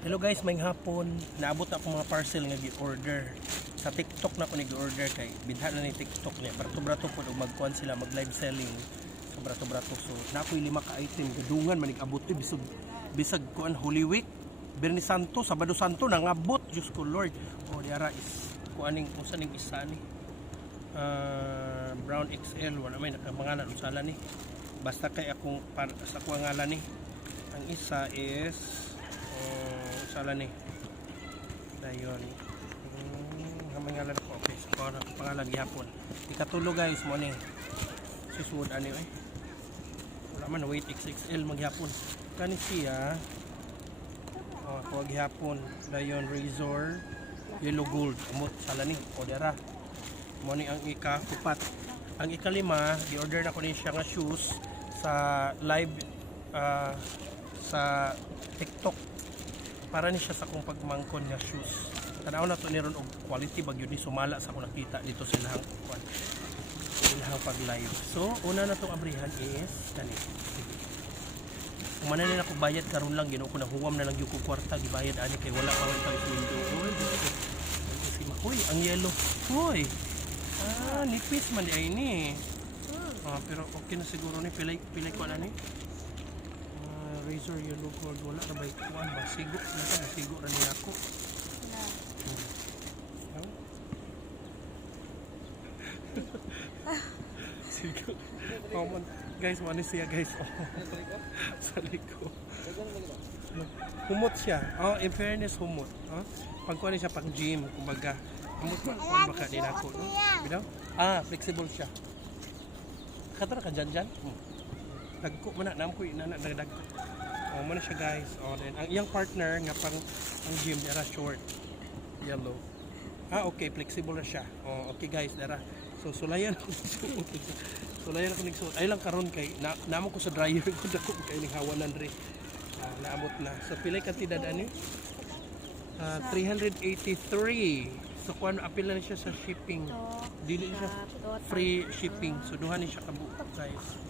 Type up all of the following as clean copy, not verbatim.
Hello guys, may hapon. Naabot ako mga parcel nga gi-order. Sa TikTok na ako nag-order kay bidhan na ni TikTok niya. Brato-brato po og magkuan sila mag live selling. So brato-brato so na ako'y 5 ka item gudungan man abot bisag kuan Holy Week, Biyernes Santo, Sabado Santo nangabot Diyos ko Lord. O diara is kuaning unsa ning isa ni Brown XL wala may nakamangalan unsala ni. Basta kay akong sa kuang ngalan ni. Ang isa is sala ni dayon hamay ngalan ko okay so ko na pangalan gihapon ikatulo guys mo ni susud ani wala man weight XXL maghapon kani siya ko gihapon dayon razor yellow gold amot sala ni o dira mo ni ang ika-4 ang ika-5 gi-order na ko ni siya nga shoes sa live sa TikTok para ni siya sa akong pagmangkon nga shoes. Tanaw na to ni ron og quality bagyo ni sumala sa akong nakita dito sa ilang kuan. Ilang pag live. So una na tong abrihan is kani. Kung man na ko bayad karon lang gino ko nahuwam na lang yung kwarta gibayad ani kay wala pa man tang sundo. Uy, ang yellow. Uy. Nipis man di ay ni. Pero okay na siguro ni pilay ko na ni. Razor yellow gold wala na ba ikuan ba sigo na ka sigo ra nila ako sigo guys mo siya guys sa liko humot siya in fairness humot pagkuan siya pang gym kumbaga humot ba baka din ako no bitaw flexible siya katara ka dyan dagko man na namko inana dagko mo na siya guys then ang iyang partner nga pang ang gym dara short yellow okay flexible na siya okay guys dara so sulayan ako nigsuot ay lang karon kay namo ko sa dryer ko dako kay ning hawanan ri naabot na so pilay kantidad ani 383 so kuan apil na siya sa shipping dili siya free shipping so duha ni siya kabuok guys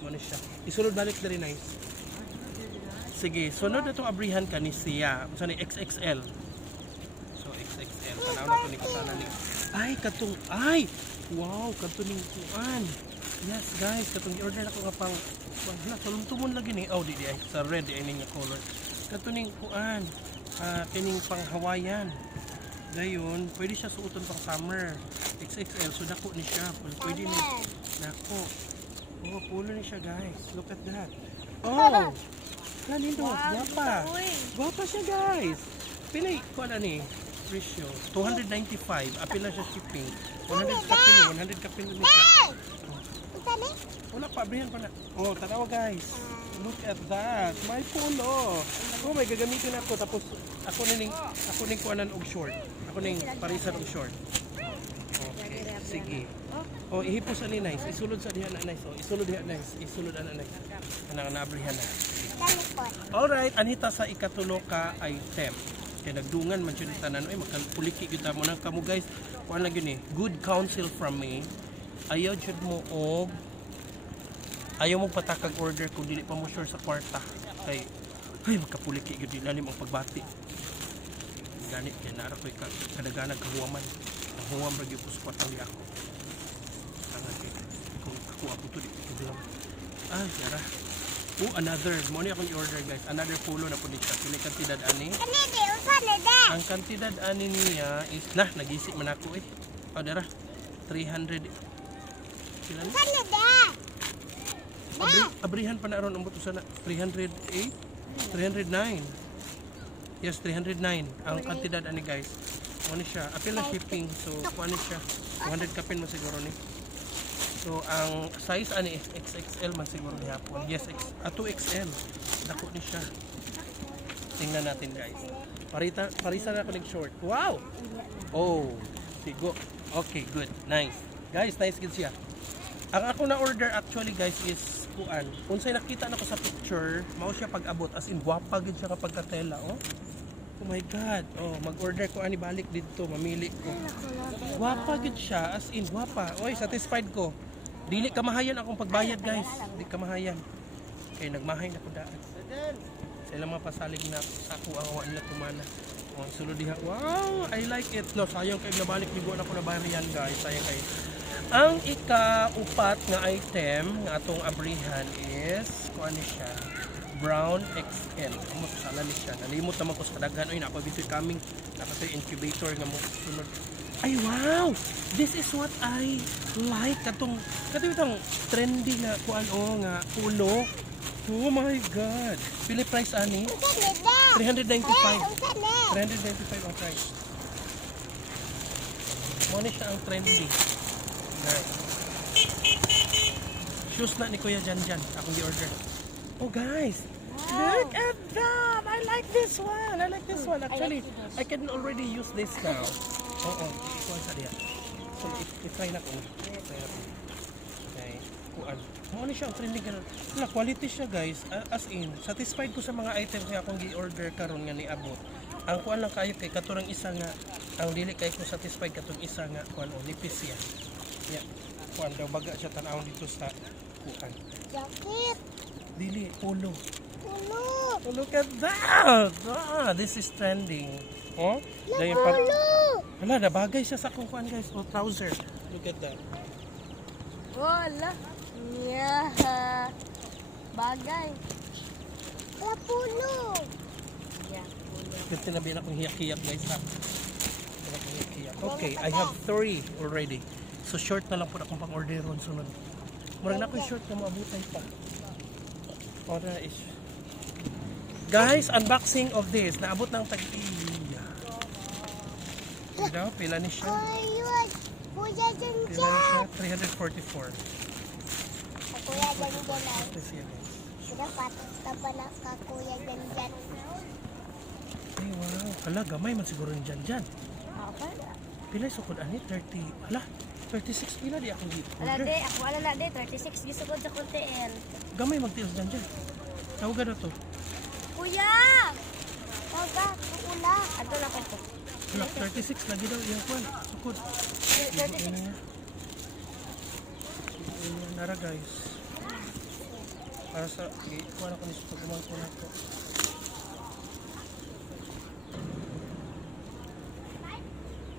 mo ni siya isulod balik diri nice. Sige, sunod na itong abrihan ka ni siya. Masa ni XXL. So, XXL. Tanaw na ito ni kasana ni. Ay! Wow, katong ning kuan. Yes, guys. Katong i-order na ko nga pang wala, tulong-tumon lagi ni. Di ay. Sa red, di ay niya color. Katong ning kuan. Kining pang Hawaiian. Dayon, pwede siya suoton pang summer. XXL. So, dako ni siya. Pwede ni. Dako. Pulo ni siya, guys. Look at that. Nandito, guwapa siya guys. Pilay ko na ni presyo 295 apil na siya shipping 100 kapin na siya. Wala pa abrihan pa na. Tanawa guys, look at that, my polo. May gagamitin ako tapos ako ning kuanan og short, ako ning parisan og short. Okay, sige. Ihipos ani nice, isulod sa diha na nice. Isulod diha nice, isulod ana nice. Ana abrihan na. Alright, anita sa ikatulo ka item. Kaya nagdungan man siya tanan magpuliki gyud mo nang kamo guys. Kuan lang yun good counsel from me. Ayaw jud mo og ayaw mo patakag order kung dili pa mo sure sa kwarta. Kay magkapuliki gyud lalim ang pagbati. Ganit kay nara koy kadaghanag kahuwaman. Ang huwam ra gyud sa kwarta li ako. Kung ako to dito lang. Yara. Another. Mo ni akong i-order guys. Another polo na po niya. Pili kantidad ani. Ang kantidad ani niya is nag-isip man ako dara. 300. Kila ni? Abrihan pa na ron ang buto sana. 308? 309. Yes, 309. Ang kantidad ani guys. Mo ni siya. Apil na shipping. So, kuha ni siya. 200 kapin mo siguro ni. So, ang size ani is XXL man siguro gihapon. Yes, 2XL. Dako ni siya. Tingnan natin guys. Parisa na ako ng short. Wow! Sigo. Okay, good. Nice. Guys, nice good siya. Ang ako na order actually guys is kuan. Unsay nakita nako sa picture, mao siya pag-abot as in guwapa gid siya kapag katela, Oh my god. Mag-order ko ani balik dito, mamili ko. Guwapa gid siya as in guwapa. Satisfied ko. Dili kamahayan akong pagbayad guys. Dili kamahayan. Kaya nagmahay na ko daan. Sila mapasalig na sa ako ang awan nila tumana. Oh, sulod diha. Wow, I like it. No, sayang kay nabalik ligo na ko na bariyan guys. Sayang kay. Ang ika-upat nga item nga atong abrihan is kuan ni siya. Brown XL. Amo sala ni siya. Nalimot naman ko sa daghan. Oy, napa video coming. Napa to incubator nga mo sunod. Ay wow! This is what I like. Katong trendy nga kuan nga ulo. Oh my god. Pili price ani? 395. 395 ang price. Mo ni siya ang trendy. Nice. Shoes na ni Kuya Janjan. Akong gi-order. Oh guys. Wow. Look at that. I like this one. I like this one. Actually, I can already use this now. Oo. Kuha sa diya. So, i-try na ko. Okay. Kuan. Mo ni siya ang trending karon. Wala, quality siya guys. As in, satisfied ko sa mga items nga akong gi-order karon nga niabot. Ang kuan lang kayo kay katurang isa nga ang dili kay ko satisfied katong isa nga kuan o nipis siya. Yeah. Kuan daw baga siya tan-awon dito sa kuan. Jacket. Dili ulo. Ulo. Oh, look at that. Ah, this is trending. Oh, dahil pag wala na bagay siya sa akong kuan guys. Oh, trouser. Look at that. Wala. Yeah. Bagay. Wala puno. Yeah, puno. Kasi tinabi na akong hiyak-hiyak guys ha. Tinabi akong hiyak-hiyak. Okay, I have 3 already. So short na lang po akong pang-orderon sunod. Murag na akong short na maabutay pa. Ora is. Guys, unboxing of this. Naabot ng tag-iya. Daw, pila ni siya? Ayun. Kuya Pila ni Janjan. siya? 344. Kuya Janjan. This yan guys. Sila patos ka pa na ka Kuya Janjan. Ay wow. Hala, gamay man siguro ni Janjan. Okay. Pila sukod ani? 30. Hala, 36 pila di ako Ala order. de, ako ala na de 36 gisugod sa kontiin. Gamay magtios Janjan. Tawag na to. Kuya! Taga, kuula. Ato na ko to. Hala, 36 lagi daw yung kwan. Sukod. 36. Nara guys. Para sa kuwan ako ni sa pagumang ko na to.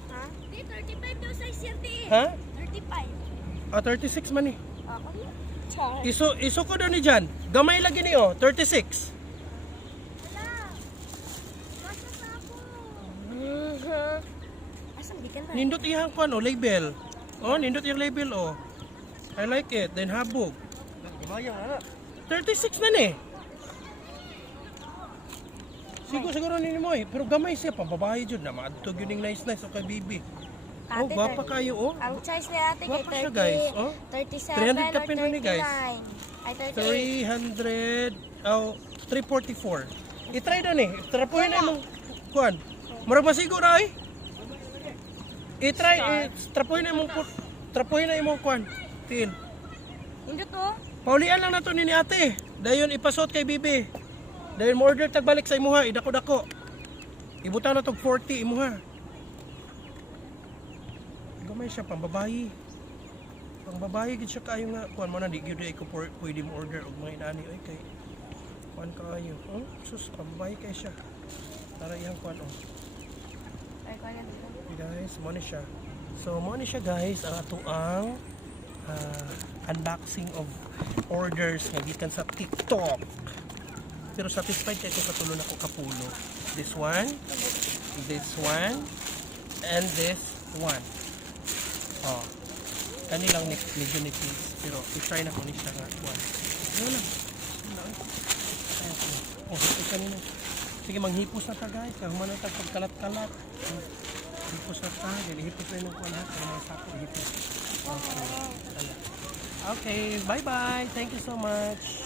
Ha? Di 35 daw size yan di. Ha? 35. Ah, 36 man eh. Ako na. Char. Iso ko daw ni Jan. Gamay lagi niyo, 36. Wala. Basta sa ako. Asan di ka na? Nindot iyang kwan oh, label. Oh, nindot yung label oh. I like it. Then habog. Gumayang na. 36 na ni. Siguro ni mo eh. Pero gamay siya pa. Babae dyan na. Maadtog yun yung nice o kay Bibi. Oh, Ate, gwapa kayo oh. Ang size ni ate kay Gwapa siya 30, guys. Oh. 37 300 ka or pino ni, guys. 39. Ay, 38. 300, oh, 344. I-try doon eh. Trapuhin na yung kuhan. Marag masigo na eh. I-try, trapuhin na yung kuhan. Tin. Hindi to. Paulian lang na to ni ate. Dayon ipasot kay Bibi. Dayon mo order tagbalik sa imuha. Idako-dako. Ibutan na tog 40 imuha. Gamay siya, pambabayi. Pambabayi gid siya kayo nga. Kuhan mo na, di gyud ko pwede mo order og mga inani. Ay kay kuhan kayo. Oh, sus, pambabayi kay siya. Tara iyang kuhan oh. Ay, ko na dito. Guys, mo ni siya. So, mo ni siya guys, ang ato ang unboxing of orders nga gikan sa TikTok. Pero satisfied kay ko sa tulo na ko kapulo. This one, and this one. Oh. Kanilang medyo nipis. Pero i-try na ko ni siya nga. One. Ano lang. Oh, ito kanina. Sige, manghipos na ta guys. Kahuman na ta pagkalat-kalat. Hipos na ta. Hipos na yung kuwan ha. Kaya mga sako, hipos. Okay. Okay, bye-bye. Thank you so much.